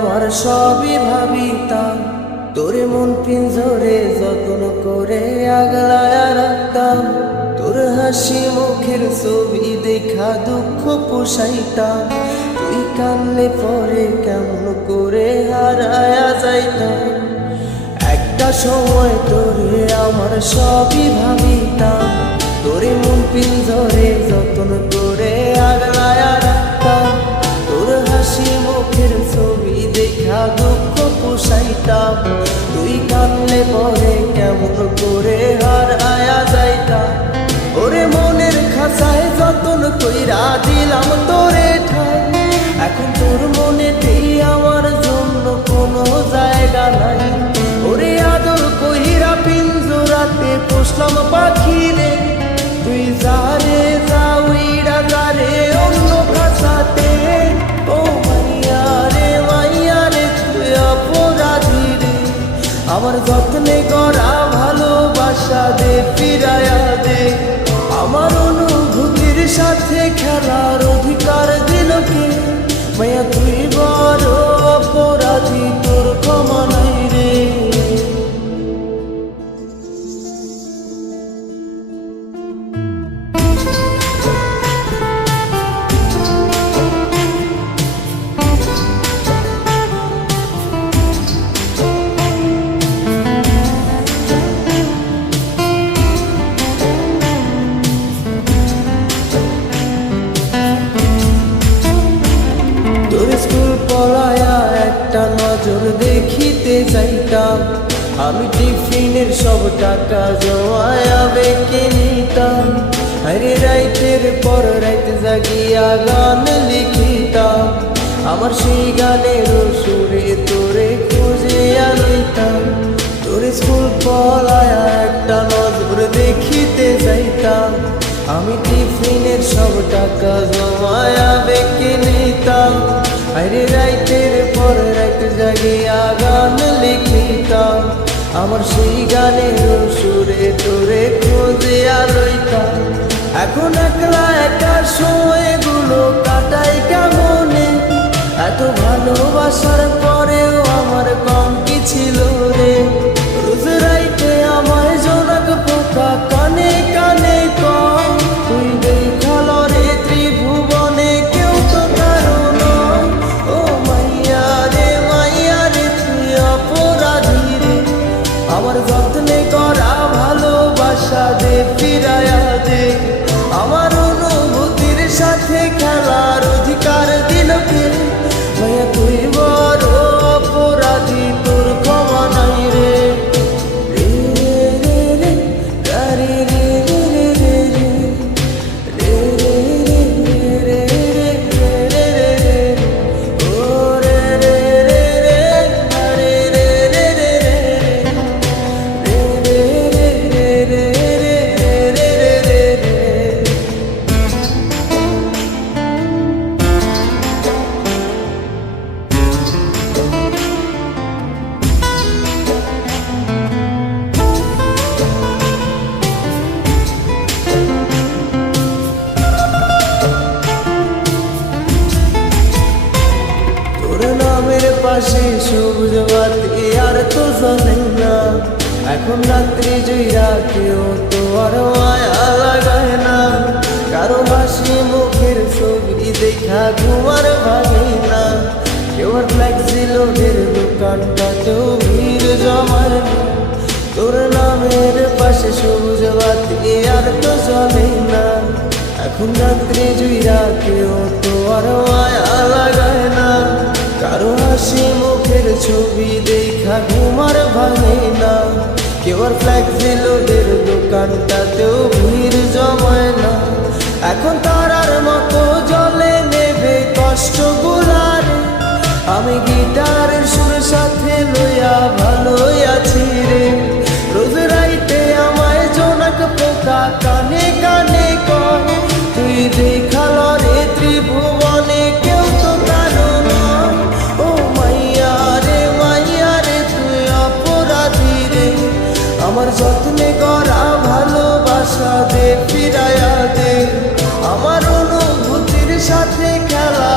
আমার সবই ভাবিতাম, তোরে মন পিঞ্জরে যত্ন করে আগলায়া রাখতাম। তোর হাসি মুখের ছবি দেখা দুঃখ পোষাইতাম। তুই কানলে পরে কেমন করে হারায়া যাইতাম। একটা সময় তোরে আমার সবই ভাবিতাম, তোরে মন পিঞ্জরে যত্ন করে আগলায়া রাখতাম। তোর হাসি মুখের ছবি দেখা দুঃখ পোষাইতাম। তুই কানলে পরে কেমন করে হারায়া যাইতাম। ওরে মনের খাঁচায় যতন কইরা দিলাম তোরে ঠাই, এখন তোর মনেতেই আমার জন্য কোনো জায়গা নাই। ওরে আদর কইরা পিঞ্জরাতে পোষলাম পাখি রে, তুই যারে যাওইরা যারে অন্য খাঁচাতে। ও মাইয়া রে তুই অপরাধী রে, আমার যত্নে করা ভালোবাসা দে ফিরায়া দে। আমার অনুভূতির সাথে খেলার অধিকার দিল কে? মায়া তুই বড় অপরাধী, তোর ক্ষমা নাই রে। স্কুল পড়ায়া একটা নজর দেখিতে যাইতাম, আমি টিফিনের সব টাকা জমায়া বেঁকে নিতাম। আরে রাইতের পর রাইত জাগিয়া গান লিখিতাম, আমার সেই গানের সুরে তোরে খুঁজে আনিতাম। তোর স্কুল পড়ায়া একটা নজর দেখিতে যাইতাম, আমি টিফিনের সব টাকা জমায়া বেঁকে নিতাম। আরে রাইতের পর রাইত জাগিয়া গান লিখিতাম, আমার সেই গানের সুরে তোরে খুঁজিয়া লইতাম। এখন একলা একা সময়গুলো কাটাই কেমনে, এত ভালোবাসার পরেও আমার কম কি ছিল রে। রোজ রাইতে আমায় জোনাক পোকা কানে কানে কম, তুই দেখাল রে ত্রিভুবনে কেউ তো কারো নয়। ও মাইয়া রে তুই অপরাধী রে, আমার যত্নে করা ভালোবাসা দে ফিরায়া দে। আমার অনুভূতির সাথে খেলার অধিকার দিল কে? মায়া তুই বড় অপরাধী, তোর ক্ষমা নাই রে। নামের পাশে সবুজ বাতি আর তো জ্বলে না, এখন রাত্রি জুইরা কেউ তো আর মায়া লাগায় না। কারো হাসি মুখের ছবি দেখা ঘুমার ভাঙে না, কেউ আর ফ্লেক্সি লোডের দোকানটাতেও ভিড় জমায় না। তোর নামের পাশে সবুজ বাতি আর তো জ্বলে না, এখন রাত্রি জুইরা কেউ তো আর মায়া লাগায় না। কারো হাসি মুখের ছবি দেখা ঘুমার ভাঙে না, কেউ আর ফ্লেক্সি লোডের দোকানটাতেও ভিড় জমায় না। এখন তারার মতো জলে নেবে কষ্ট গুলারে, আমি গিটারের সুর সাথে লইয়া ভালোই আছি রে। রোজ রাইতে আমায় জোনাক পোকা কানে কানে কয়, তুই দেখাল রে ত্রিভুবনে কেউ তো কারো নয়। ও মাইয়া রে তুই অপরাধী রে, আমার যত্নে করা ভালোবাসা দে ফিরায়া দে। আমার অনুভূতির সাথে খেলা